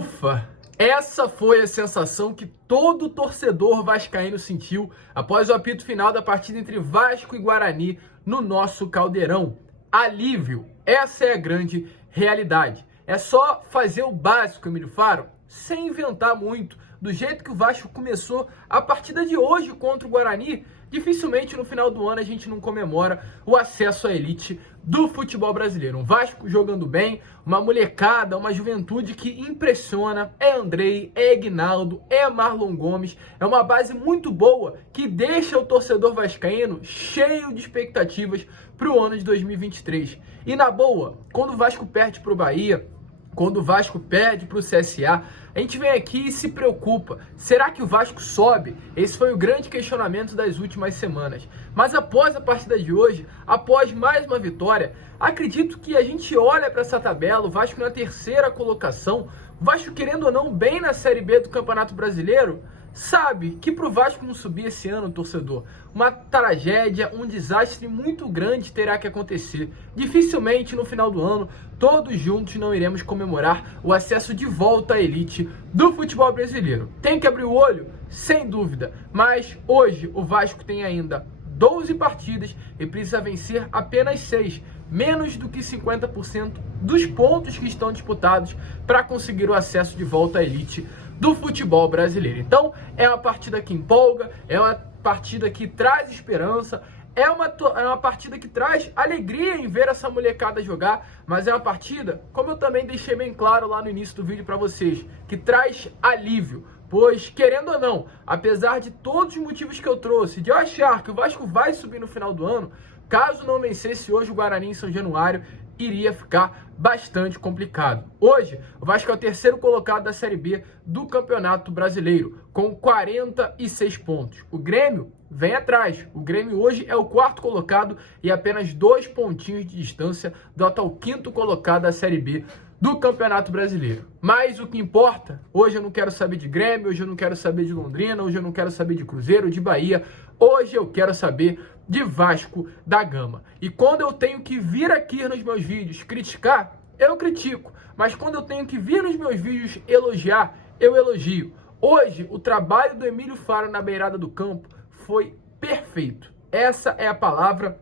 Ufa! Essa foi a sensação que todo torcedor vascaíno sentiu após o apito final da partida entre Vasco e Guarani no nosso Caldeirão. Alívio, essa é a grande realidade. É só fazer o básico, Emílio Faro, sem inventar muito. Do jeito que o Vasco começou a partida de hoje contra o Guarani, dificilmente no final do ano a gente não comemora o acesso à elite do futebol brasileiro. Um Vasco jogando bem, uma molecada, uma juventude que impressiona. É Andrei, é Aguinaldo, é Marlon Gomes. É uma base muito boa que deixa o torcedor vascaíno cheio de expectativas para o ano de 2023. E na boa, quando o Vasco perde para o Bahia, quando o Vasco perde para o CSA, a gente vem aqui e se preocupa. Será que o Vasco sobe? Esse foi o grande questionamento das últimas semanas. Mas após a partida de hoje, após mais uma vitória, acredito que a gente olha para essa tabela, o Vasco na terceira colocação, o Vasco querendo ou não bem na Série B do Campeonato Brasileiro, sabe que pro Vasco não subir esse ano, torcedor, uma tragédia, um desastre muito grande terá que acontecer. Dificilmente no final do ano, todos juntos não iremos comemorar o acesso de volta à elite do futebol brasileiro. Tem que abrir o olho? Sem dúvida, mas hoje o Vasco tem ainda 12 partidas e precisa vencer apenas 6, menos do que 50% dos pontos que estão disputados para conseguir o acesso de volta à elite do futebol brasileiro. Então, é uma partida que empolga, é uma partida que traz esperança, é uma partida que traz alegria em ver essa molecada jogar, mas é uma partida, como eu também deixei bem claro lá no início do vídeo para vocês, que traz alívio. Pois, querendo ou não, apesar de todos os motivos que eu trouxe, de eu achar que o Vasco vai subir no final do ano, caso não vencesse hoje o Guarani em São Januário, iria ficar bastante complicado. Hoje, o Vasco é o terceiro colocado da Série B do Campeonato Brasileiro, com 46 pontos. O Grêmio vem atrás. O Grêmio hoje é o quarto colocado e apenas 2 pontinhos de distância do atual quinto colocado da Série B do Campeonato Brasileiro. Mas o que importa, hoje eu não quero saber de Grêmio, hoje eu não quero saber de Londrina, hoje eu não quero saber de Cruzeiro, de Bahia, hoje eu quero saber de Vasco da Gama. E quando eu tenho que vir aqui nos meus vídeos criticar, eu critico. Mas quando eu tenho que vir nos meus vídeos elogiar, eu elogio. Hoje, o trabalho do Emílio Faro na beirada do campo foi perfeito. Essa é a palavra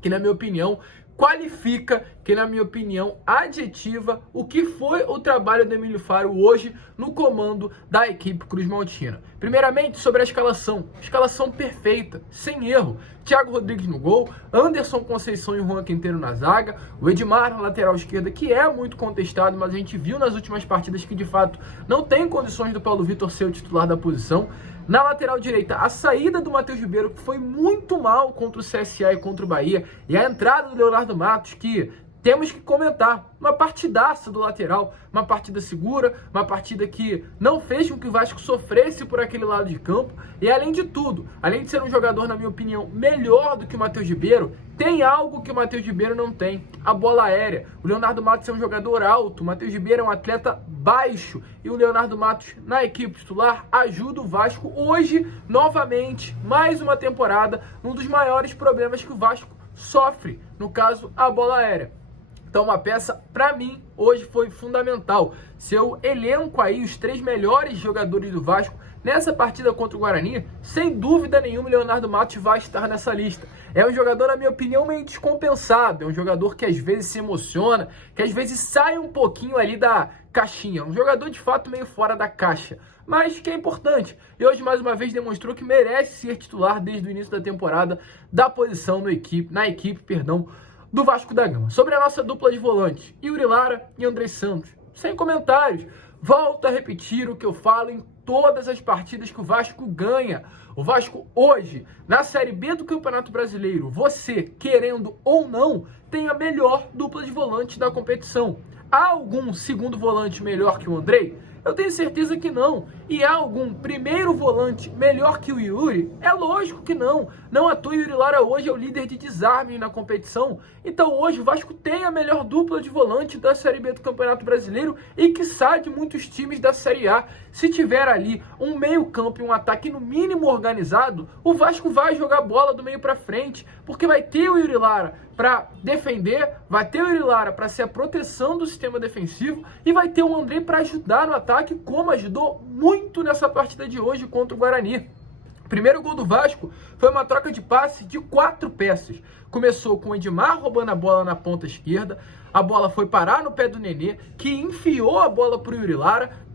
que, na minha opinião, qualifica, que na minha opinião adjetiva o que foi o trabalho do Emílio Faro hoje no comando da equipe Cruz-Maltina. Primeiramente, sobre a escalação perfeita, sem erro. Thiago Rodrigues no gol, Anderson Conceição e Juan Quinteiro na zaga, o Edmar na lateral esquerda, que é muito contestado, mas a gente viu nas últimas partidas que de fato não tem condições do Paulo Vitor ser o titular da posição. Na lateral direita, a saída do Matheus Ribeiro, que foi muito mal contra o CSA e contra o Bahia, e a entrada do Leonardo Matos, que temos que comentar, uma partidaça do lateral, uma partida segura, uma partida que não fez com que o Vasco sofresse por aquele lado de campo, e além de tudo, além de ser um jogador, na minha opinião, melhor do que o Matheus Ribeiro, tem algo que o Matheus Ribeiro não tem, a bola aérea. O Leonardo Matos é um jogador alto, o Matheus Ribeiro é um atleta baixo, e o Leonardo Matos, na equipe titular, ajuda o Vasco hoje, novamente, mais uma temporada, um dos maiores problemas que o Vasco sofre, no caso, a bola aérea. Então, uma peça, para mim, hoje foi fundamental. Se eu elenco aí os 3 melhores jogadores do Vasco nessa partida contra o Guarani, sem dúvida nenhuma, o Leonardo Matos vai estar nessa lista. É um jogador, na minha opinião, meio descompensado. É um jogador que às vezes se emociona, que às vezes sai um pouquinho ali da caixinha. Um jogador, de fato, meio fora da caixa, mas que é importante. E hoje, mais uma vez, demonstrou que merece ser titular desde o início da temporada da posição na equipe, do Vasco da Gama. Sobre a nossa dupla de volantes, Yuri Lara e Andrei Santos, sem comentários. Volto a repetir o que eu falo em todas as partidas que o Vasco ganha. O Vasco hoje, na Série B do Campeonato Brasileiro, você, querendo ou não, tem a melhor dupla de volantes da competição. Há algum segundo volante melhor que o Andrei? Eu tenho certeza que não. E há algum primeiro volante melhor que o Yuri? É lógico que não. Não à toa, Yuri Lara hoje é o líder de desarme na competição. Então hoje o Vasco tem a melhor dupla de volante da Série B do Campeonato Brasileiro e quiçá de muitos times da Série A. Se tiver ali um meio campo e um ataque no mínimo organizado, o Vasco vai jogar bola do meio para frente, porque vai ter o Yuri Lara, para defender, vai ter o Yuri Lara para ser a proteção do sistema defensivo e vai ter o Andrei para ajudar no ataque, como ajudou muito nessa partida de hoje contra o Guarani. O primeiro gol do Vasco foi uma troca de passe de 4 peças. Começou com o Edmar roubando a bola na ponta esquerda, a bola foi parar no pé do Nenê, que enfiou a bola para o Yuri Lara,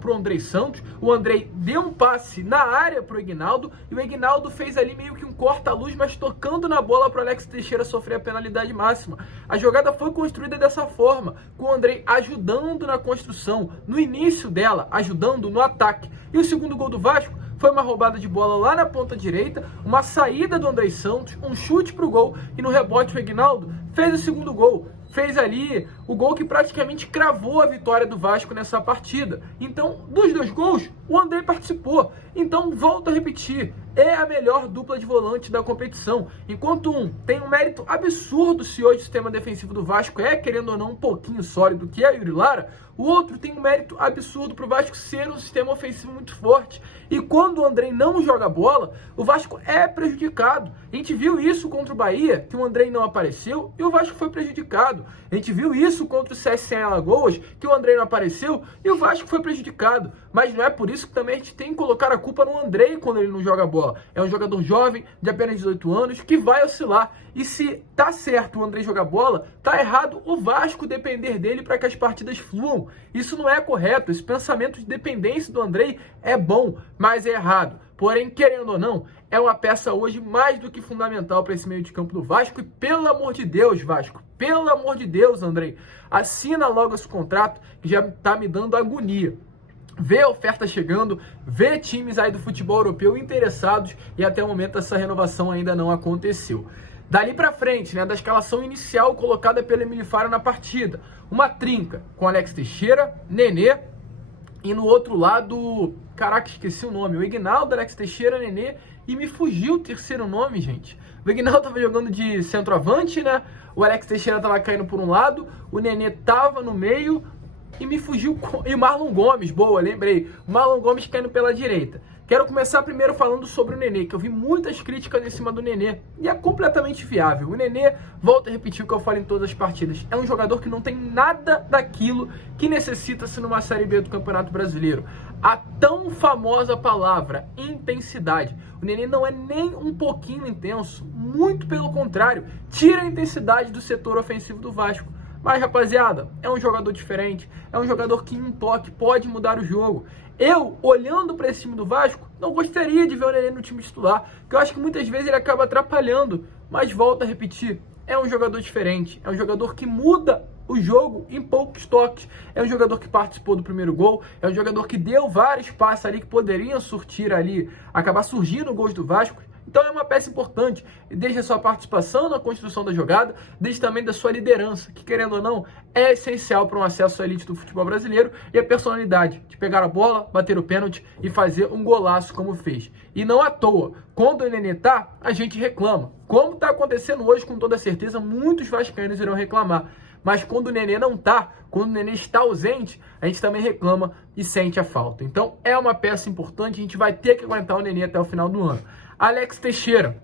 para o Andrei Santos. O Andrei deu um passe na área para o Ignaldo e o Ignaldo fez ali meio que um corta-luz, mas tocando na bola para o Alex Teixeira sofrer a penalidade máxima. A jogada foi construída dessa forma, com o Andrei ajudando na construção, no início dela, ajudando no ataque. E o segundo gol do Vasco foi uma roubada de bola lá na ponta direita, uma saída do Andrei Santos, um chute para o gol e no rebote o Ignaldo fez o segundo gol. Fez ali o gol que praticamente cravou a vitória do Vasco nessa partida. Então, dos 2 gols, o Andrei participou. Então, volto a repetir, é a melhor dupla de volante da competição. Enquanto um tem um mérito absurdo se hoje o sistema defensivo do Vasco é, querendo ou não, um pouquinho sólido, que é o Yuri Lara, o outro tem um mérito absurdo para o Vasco ser um sistema ofensivo muito forte. E quando o Andrei não joga bola, o Vasco é prejudicado. A gente viu isso contra o Bahia, que o Andrei não apareceu e o Vasco foi prejudicado. A gente viu isso contra o CSA em Alagoas, que o Andrei não apareceu e o Vasco foi prejudicado. Mas não é por isso que também a gente tem que colocar a culpa no Andrei quando ele não joga bola. É um jogador jovem, de apenas 18 anos, que vai oscilar. E se tá certo o Andrei jogar bola, tá errado o Vasco depender dele para que as partidas fluam. Isso não é correto. Esse pensamento de dependência do Andrei é bom, mas é errado. Porém, querendo ou não, é uma peça hoje mais do que fundamental para esse meio de campo do Vasco. E pelo amor de Deus, Vasco, pelo amor de Deus, Andrei, assina logo esse contrato que já tá me dando agonia. Vê a oferta chegando, vê times aí do futebol europeu interessados e até o momento essa renovação ainda não aconteceu. Dali pra frente, né, da escalação inicial colocada pelo Emílio Faro na partida, uma trinca com Alex Teixeira, Nenê e no outro lado, caraca, esqueci o nome, o Ignaldo, Alex Teixeira, Nenê e me fugiu o terceiro nome, gente. O Ignaldo tava jogando de centroavante, né, o Alex Teixeira tava caindo por um lado, o Nenê tava no meio e me fugiu, e o Marlon Gomes, boa, lembrei, o Marlon Gomes caindo pela direita. Quero começar primeiro falando sobre o Nenê, que eu vi muitas críticas em cima do Nenê, e é completamente viável. O Nenê, volto a repetir o que eu falo em todas as partidas, é um jogador que não tem nada daquilo que necessita-se numa Série B do Campeonato Brasileiro. A tão famosa palavra, intensidade. O Nenê não é nem um pouquinho intenso, muito pelo contrário, tira a intensidade do setor ofensivo do Vasco. Mas, rapaziada, é um jogador diferente, é um jogador que em um toque pode mudar o jogo. Eu, olhando para esse time do Vasco, não gostaria de ver o Nenê no time titular, porque eu acho que muitas vezes ele acaba atrapalhando. Mas, volto a repetir, é um jogador diferente, é um jogador que muda o jogo em poucos toques. É um jogador que participou do primeiro gol, é um jogador que deu vários passes ali que poderiam surtir ali, acabar surgindo gols do Vasco. Então é uma peça importante, desde a sua participação na construção da jogada, desde também da sua liderança, que querendo ou não, é essencial para um acesso à elite do futebol brasileiro, e a personalidade de pegar a bola, bater o pênalti e fazer um golaço como fez. E não à toa, quando o Nenê tá, a gente reclama. Como está acontecendo hoje, com toda certeza, muitos vascaínos irão reclamar. Mas quando o Nenê não tá, quando o Nenê está ausente, a gente também reclama e sente a falta. Então é uma peça importante, a gente vai ter que aguentar o Nenê até o final do ano. Alex Teixeira,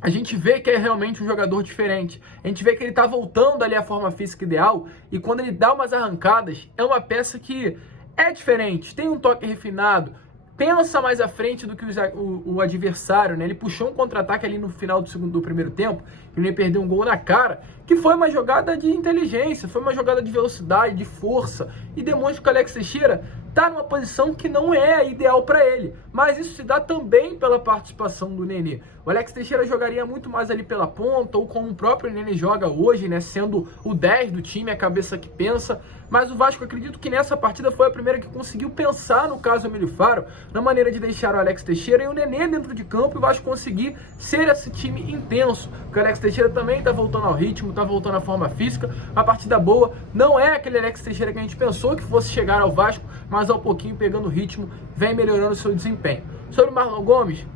a gente vê que é realmente um jogador diferente. A gente vê que ele tá voltando ali à forma física ideal e quando ele dá umas arrancadas, é uma peça que é diferente, tem um toque refinado, pensa mais à frente do que o adversário, né? Ele puxou um contra-ataque ali no final do primeiro tempo, ele perdeu um gol na cara, que foi uma jogada de inteligência, foi uma jogada de velocidade, de força, e demonstra que o Alex Teixeira está numa posição que não é a ideal para ele, mas isso se dá também pela participação do Nenê. O Alex Teixeira jogaria muito mais ali pela ponta, ou como o próprio Nenê joga hoje, né, sendo o 10 do time, a cabeça que pensa, mas o Vasco, acredito que nessa partida foi a primeira que conseguiu pensar, no caso Emílio Faro, na maneira de deixar o Alex Teixeira e o Nenê dentro de campo, e o Vasco conseguir ser esse time intenso, porque o Alex Teixeira também está voltando ao ritmo, está voltando à forma física, a partida boa, não é aquele Alex Teixeira que a gente pensou que fosse chegar ao Vasco, mas ao pouquinho pegando o ritmo, vem melhorando o seu desempenho. Sobre o Marlon Gomes,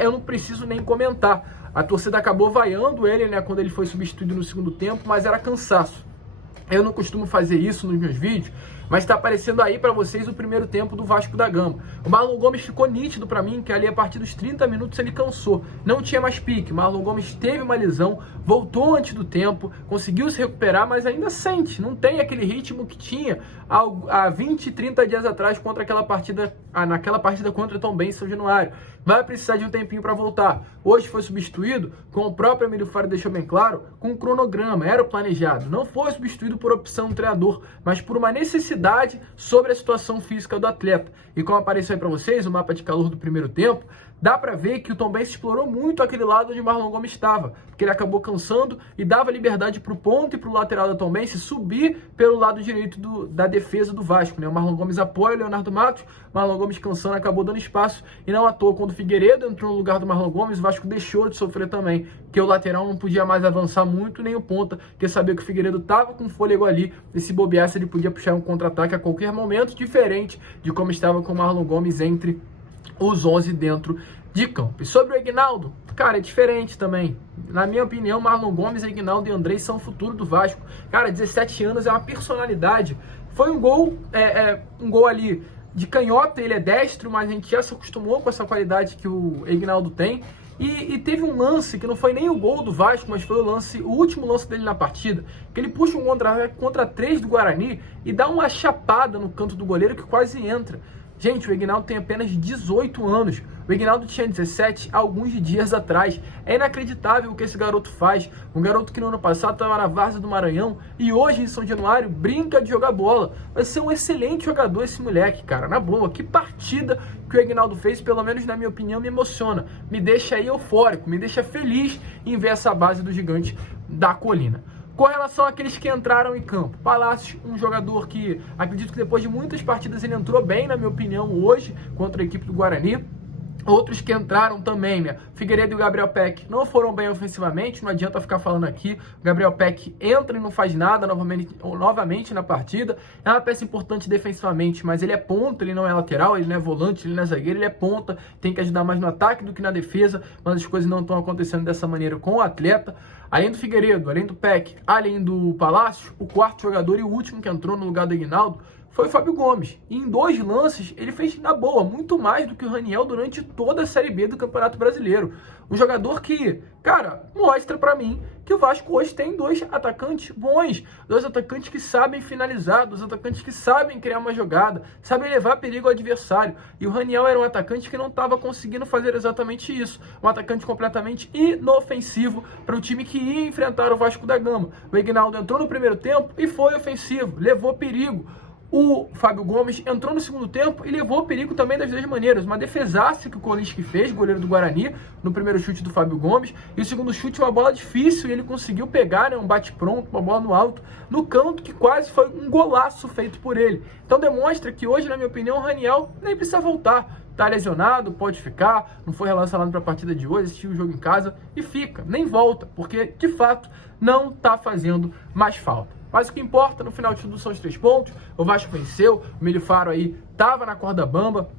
eu não preciso nem comentar, a torcida acabou vaiando ele, né, quando ele foi substituído no segundo tempo, mas era cansaço. Eu não costumo fazer isso nos meus vídeos, mas tá aparecendo aí para vocês o primeiro tempo do Vasco da Gama. O Marlon Gomes ficou nítido para mim que ali a partir dos 30 minutos ele cansou, não tinha mais pique. Marlon Gomes teve uma lesão, voltou antes do tempo, conseguiu se recuperar, mas ainda sente, não tem aquele ritmo que tinha há 20, 30 dias atrás contra naquela partida contra o Tombense em São Januário. Vai precisar de um tempinho para voltar. Hoje foi substituído, como o próprio Emílio Faro deixou bem claro, com um cronograma, era o planejado. Não foi substituído por opção do treinador, mas por uma necessidade sobre a situação física do atleta. E como apareceu aí para vocês, o mapa de calor do primeiro tempo, dá para ver que o Tombense explorou muito aquele lado onde Marlon Gomes estava, porque ele acabou cansando e dava liberdade para o ponto e para o lateral da Tombense subir pelo lado direito da defesa do Vasco, né? O Marlon Gomes apoia o Leonardo Matos, Marlon Gomes cansando acabou dando espaço, e não à toa, quando o Figueiredo entrou no lugar do Marlon Gomes, o Vasco deixou de sofrer também, porque o lateral não podia mais avançar muito, nem o ponta, porque sabia que o Figueiredo estava com fôlego ali, e se bobeasse ele podia puxar um contra-ataque a qualquer momento, diferente de como estava com o Marlon Gomes entre os 11 dentro de campo. E sobre o Aguinaldo, cara, é diferente também. Na minha opinião, Marlon Gomes, Aguinaldo e Andrei são o futuro do Vasco. Cara, 17 anos, é uma personalidade. Foi um gol ali de canhota, ele é destro, mas a gente já se acostumou com essa qualidade que o Aguinaldo tem. E teve um lance que não foi nem o gol do Vasco, mas foi o último lance dele na partida, que ele puxa um contra 3 do Guarani e dá uma chapada no canto do goleiro que quase entra. Gente, o Aguinaldo tem apenas 18 anos. O Aguinaldo tinha 17 alguns dias atrás. É inacreditável o que esse garoto faz. Um garoto que no ano passado estava na várzea do Maranhão e hoje em São Januário brinca de jogar bola. Vai ser um excelente jogador esse moleque, cara. Na boa, que partida que o Aguinaldo fez, pelo menos na minha opinião, me emociona. Me deixa aí eufórico, me deixa feliz em ver essa base do Gigante da Colina. Com relação àqueles que entraram em campo, Palácio, um jogador que acredito que depois de muitas partidas ele entrou bem, na minha opinião, hoje, contra a equipe do Guarani. Outros que entraram também, né? Figueiredo e o Gabriel Peck não foram bem ofensivamente, não adianta ficar falando aqui. O Gabriel Peck entra e não faz nada novamente na partida. É uma peça importante defensivamente, mas ele é ponta, ele não é lateral, ele não é volante, ele não é zagueiro, ele é ponta. Tem que ajudar mais no ataque do que na defesa, mas as coisas não estão acontecendo dessa maneira com o atleta. Além do Figueiredo, além do Peck, além do Palácio, o quarto jogador e o último que entrou no lugar do Aguinaldo foi o Fábio Gomes. E em 2 lances, ele fez na boa, muito mais do que o Raniel durante toda a Série B do Campeonato Brasileiro. Um jogador que, cara, mostra pra mim que o Vasco hoje tem 2 atacantes bons, 2 atacantes que sabem finalizar, 2 atacantes que sabem criar uma jogada, sabem levar perigo ao adversário. E o Raniel era um atacante que não estava conseguindo fazer exatamente isso. Um atacante completamente inofensivo para o time que ia enfrentar o Vasco da Gama. O Aguinaldo entrou no primeiro tempo e foi ofensivo, levou perigo. O Fábio Gomes entrou no segundo tempo e levou perigo também das 2 maneiras. Uma defesaça que o Kolinski fez, goleiro do Guarani, no primeiro chute do Fábio Gomes. E o segundo chute, uma bola difícil, e ele conseguiu pegar, né, um bate-pronto, uma bola no alto, no canto, que quase foi um golaço feito por ele. Então demonstra que hoje, na minha opinião, o Raniel nem precisa voltar. Tá lesionado, pode ficar, não foi relacionado para a partida de hoje, assistiu o jogo em casa e fica, nem volta, porque de fato não tá fazendo mais falta. Mas o que importa, no final de tudo, são os 3 pontos. O Vasco venceu, o Emílio Faro aí tava na corda bamba.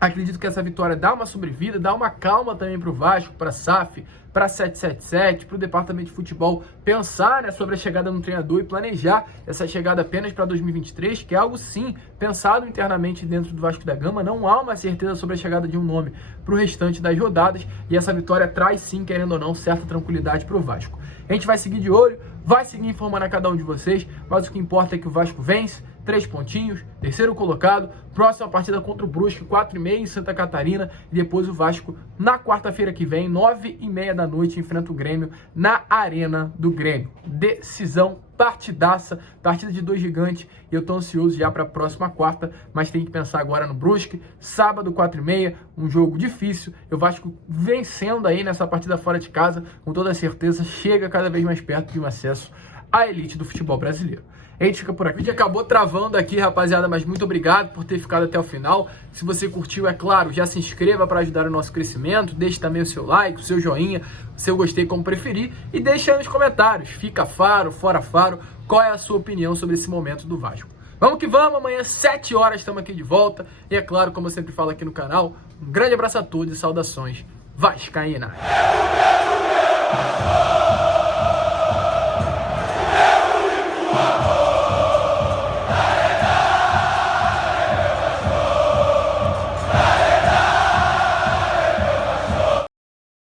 Acredito que essa vitória dá uma sobrevida, dá uma calma também para o Vasco, para a SAF, para a 777, para o departamento de futebol pensar, né, sobre a chegada no treinador e planejar essa chegada apenas para 2023, que é algo sim pensado internamente dentro do Vasco da Gama. Não há uma certeza sobre a chegada de um nome para o restante das rodadas, e essa vitória traz sim, querendo ou não, certa tranquilidade para o Vasco. A gente vai seguir de olho, vai seguir informando a cada um de vocês, mas o que importa é que o Vasco vence, 3 pontinhos, terceiro colocado, próxima partida contra o Brusque, 4h30 em Santa Catarina, e depois o Vasco na quarta-feira que vem, 9h30 da noite, enfrenta o Grêmio na Arena do Grêmio. Decisão, partidaça, partida de 2 gigantes, e eu tô ansioso já para a próxima quarta, mas tem que pensar agora no Brusque, sábado 4h30, um jogo difícil, e o Vasco vencendo aí nessa partida fora de casa, com toda certeza, chega cada vez mais perto de um acesso à elite do futebol brasileiro. A gente fica por aqui. O vídeo acabou travando aqui, rapaziada, mas muito obrigado por ter ficado até o final. Se você curtiu, é claro, já se inscreva para ajudar o nosso crescimento. Deixe também o seu like, o seu joinha, o seu gostei, como preferir. E deixe aí nos comentários, fica Faro, fora Faro, qual é a sua opinião sobre esse momento do Vasco. Vamos que vamos, amanhã 7 horas estamos aqui de volta. E é claro, como eu sempre falo aqui no canal, um grande abraço a todos e saudações vascaínas.